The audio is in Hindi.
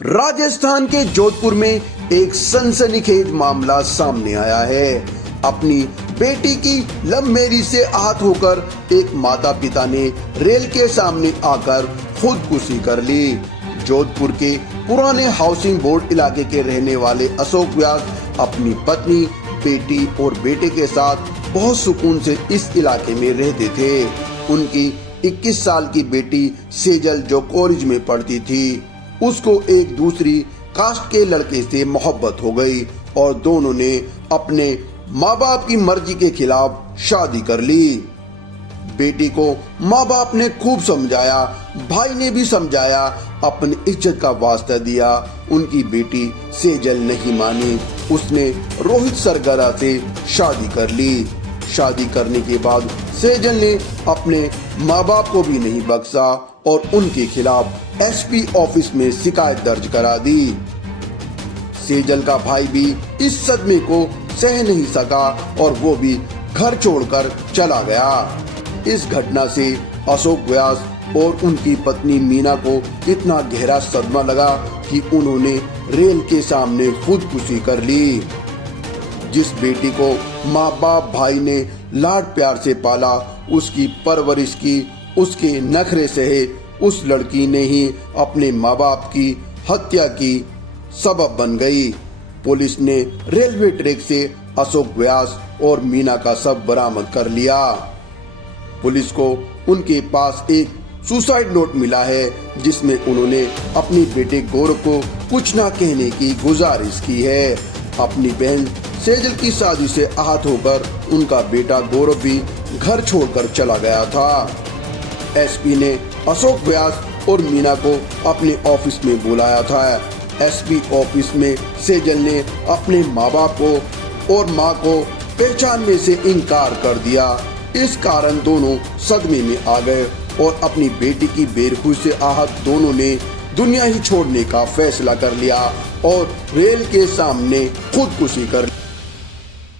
राजस्थान के जोधपुर में एक सनसनीखेज मामला सामने आया है। अपनी बेटी की लव मैरिज से आहत होकर एक माता पिता ने रेल के सामने आकर खुदकुशी कर ली। जोधपुर के पुराने हाउसिंग बोर्ड इलाके के रहने वाले अशोक व्यास अपनी पत्नी, बेटी और बेटे के साथ बहुत सुकून से इस इलाके में रहते थे। उनकी 21 साल की बेटी सेजल जो कॉलेज में पढ़ती थी, उसको एक दूसरी कास्ट के लड़के से मोहब्बत हो गई और दोनों ने अपने माँ बाप की मर्जी के खिलाफ शादी कर ली। बेटी को माँ बाप ने खूब समझाया, भाई ने भी समझाया, अपनी इज्जत का वास्ता दिया। उनकी बेटी सेजल नहीं मानी, उसने रोहित सरगरा से शादी कर ली। शादी करने के बाद सेजल ने अपने माँ बाप को भी नहीं बख्शा और उनके खिलाफ एसपी ऑफिस में शिकायत दर्ज करा दी। सेजल का भाई भी इस सदमे को सह नहीं सका और वो भी घर छोड़कर चला गया। इस घटना से अशोक व्यास और उनकी पत्नी मीना को इतना गहरा सदमा लगा कि उन्होंने रेल के सामने खुदकुशी कर ली। जिस बेटी को माँ बाप भाई ने लाड प्यार से पाला, उसकी परवरिश की, उसके नखरे सहे, उस लड़की ने ही अपने माँ बाप की हत्या की सबब बन गई। पुलिस ने रेलवे ट्रैक से अशोक व्यास और मीना का शव बरामद कर लिया। पुलिस को उनके पास एक सुसाइड नोट मिला है, जिसमें उन्होंने अपने बेटे गौरव को कुछ ना कहने की गुजारिश की है। अपनी बहन सेजल की शादी से आहत होकर उनका बेटा गौरव भी घर छोड़कर चला गया था। एसपी ने अशोक व्यास और मीना को अपने ऑफिस में बुलाया था। एसपी ऑफिस में सेजल ने अपने माँ बाप को और माँ को पहचानने से इनकार कर दिया। इस कारण दोनों सदमे में आ गए और अपनी बेटी की बेरखुशी से आहत दोनों ने दुनिया ही छोड़ने का फैसला कर लिया और रेल के सामने खुदकुशी कर ली।